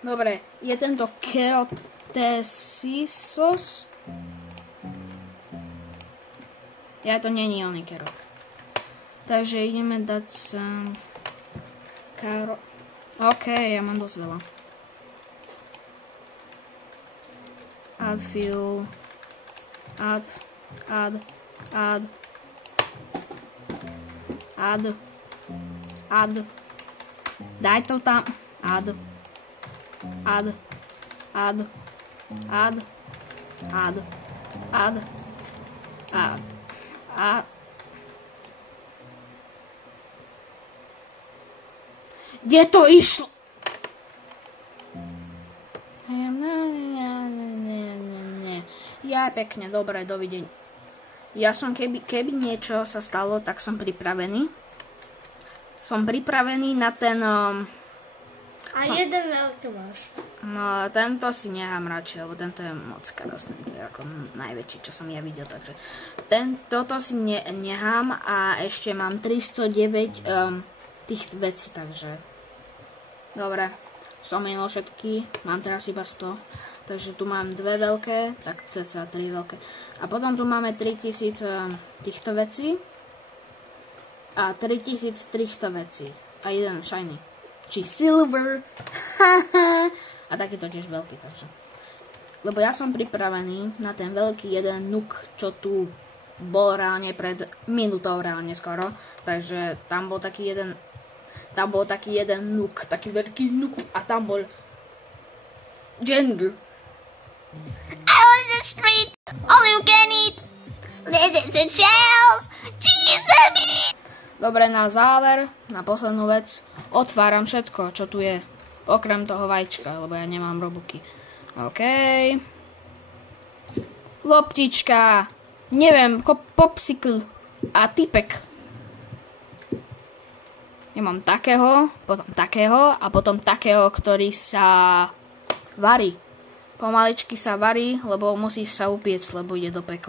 Dobre, je tento Kerotesisos. Ja, to není oný kerot. Takže ideme dať sem... OK, ja mám dosť veľa. Add fuel. Add. Daj to tam. Add. Kde to išlo? Ja pekne, dobre, dovidenia. Ja som, keby niečo sa stalo, tak som pripravený. Som pripravený na ten... jeden veľký máš. No, tento si nechám radšej, lebo tento je moc krásny. To je ako najväčší, čo som ja videl, takže... Toto si nechám a ešte mám 309 tých vecí, takže... Dobre, som minul všetky, mám teraz iba 100. Takže tu mám dve veľké, tak cca 3 veľké. A potom tu máme 3000 týchto vecí. A 3000 týchto vecí. A jeden shiny. Či silver. A takýto tiež veľký, takže. Lebo ja som pripravený na ten veľký jeden nuk, čo tu bol reálne pred minútou reálne skoro. Takže tam bol taký jeden... Tam bol taký jeden nuk, taký veľký nuk. A tam bol... Jungle. Out on the street, all you can eat, lizards and shells, cheese meat. Dobre, na záver, na poslednú vec, otváram všetko, čo tu je. Okrem toho vajíčka, lebo ja nemám robuky. OK. Loptička. Neviem, popsicle a typek. Ja mám takého, potom takého, ktorý sa varí. Pomaličky sa varí, lebo musíš sa upiecť, lebo ide do pekla.